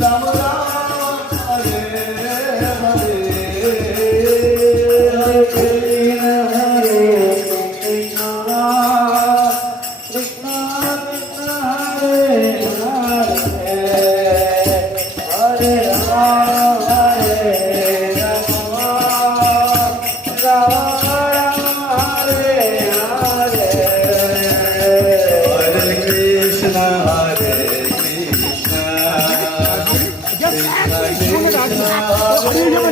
Ram Ram Hare Hare Hare Krishna Hare Krishna Krishna Krishna Hare Hare Hare Ram Ram Ram Hare Hare Hare Krishna Hare Krishna Krishna Krishna Hare